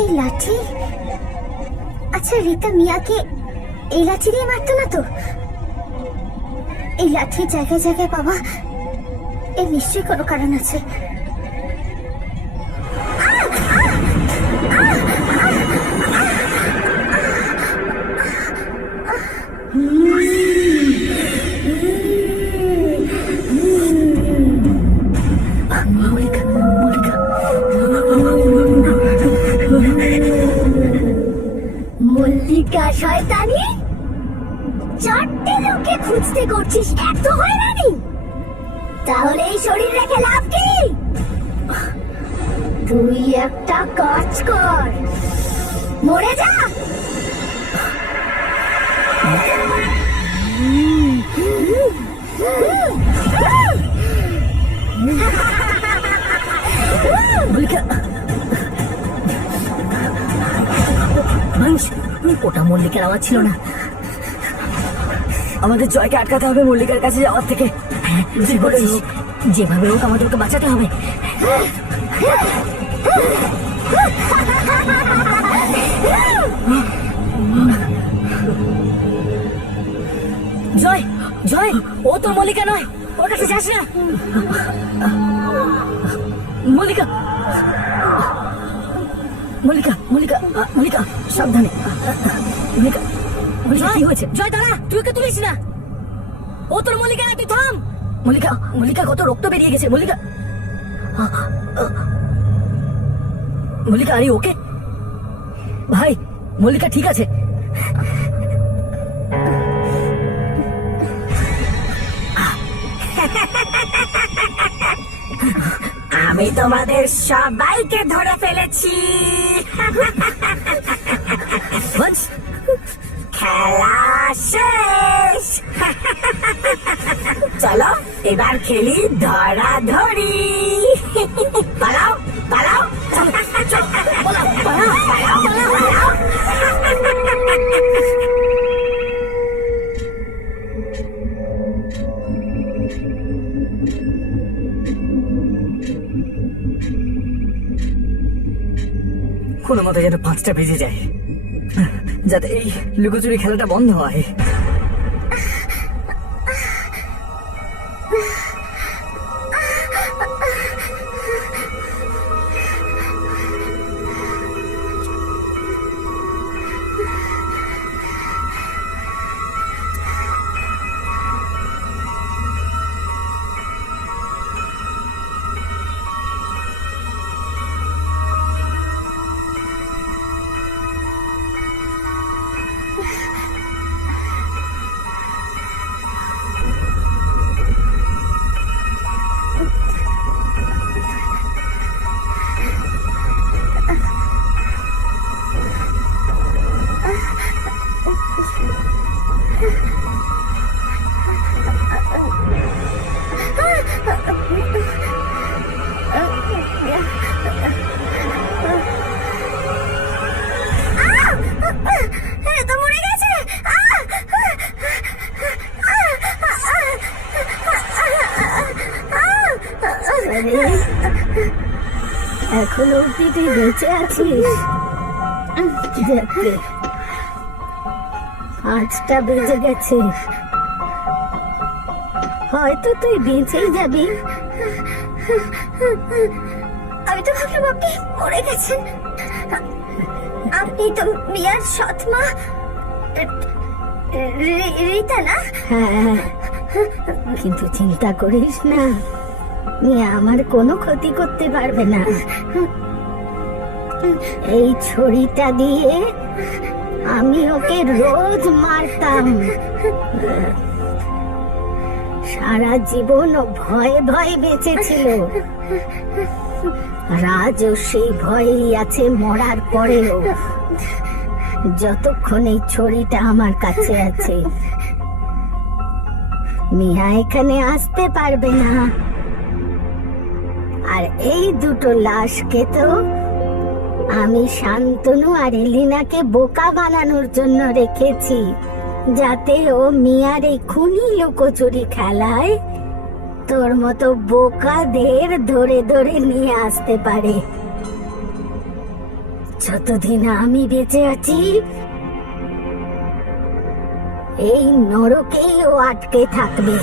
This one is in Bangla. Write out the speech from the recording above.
এই লাঠি? আচ্ছা, রীতা মিয়াকে এই লাঠি দিয়ে মারতো না তো? এই লাঠি জায়গায় জায়গায় বাবা, এর নিশ্চয়ই কোনো কারণ আছে। মল্লিকা শয়তানি, 4টে লোককে খুঁজতে করছিস এত হয়রানি? তাহলে এই শরীর রেখে লাভ কি? তুই একটা কাজ কর, মরে যা। ওটা মল্লিকার আওয়াজ ছিল না। আমাদের জয়কে আটকাতে হবে মল্লিকার কাছে যাওয়ার থেকে। যেভাবে হোক আমাদেরকে বাঁচাতে হবে। জয়, জয়, ও তো মল্লিকা নয়, ওর কাছে যাস না। মল্লিকা, মল্লিকা, মল্লিকা, মল্লিকা, সাবধানে। মল্লিকা, মল্লিকা, কি হয়েছে? জয় দাঁড়া, তুই ওকে তুলিস না। ও তোর মল্লিকা না, তুই থাম। মল্লিকা, মল্লিকা, কত রক্ত বেরিয়ে গেছে। মল্লিকা, মল্লিকা, আরে ওকে ভাই, মল্লিকা ঠিক আছে। আমি তোমাদের সবাইকে ধরে ফেলেছি। খেলা শেষ। চলো এবার খেলি ধরাধরি। পালাও, পালাও, পালাও, পালাও, পালাও। কোনো মতো যেন 5টা বেজে যায়, যাতে এই লুকোচুরি খেলাটা বন্ধ হয়। এখনো অব্দি তুই বেঁচে আছিস? 5টা বেজে গেছে, হয়তো তুই বেঁচেই যাবি। আমি তো ভাবলাম আপনি মরে গেছেন। আপনি তো মিয়ার সৎ মা রীতা না? হ্যাঁ, কিন্তু চিন্তা করিস না, মিয়া আমার কোনো ক্ষতি করতে পারবে না। এই ছড়িটা দিয়ে আমি ওকে রোজ মারতাম। সারা জীবন ও ভয়ে ভয়ে বেঁচেছিল। রাজও সেই ভয়েই আছে মরার পরেও, যতক্ষণ এই ছড়িটা আমার কাছে আছে। মিয়া এখানে আসতে পারবে না। আর এই দুটো লাশকে তো আমি শান্তনু আর এলিনাকে বোকা বানানোর জন্য রেখেছি, যাতে ও মিয়ার এই খুনি লুকোচুরি খেলায় তোর মতো বোকাদের ধরে ধরে নিয়ে আসতে পারে। যতদিন আমি বেঁচে আছি এই নরকেই ও আটকে থাকবে।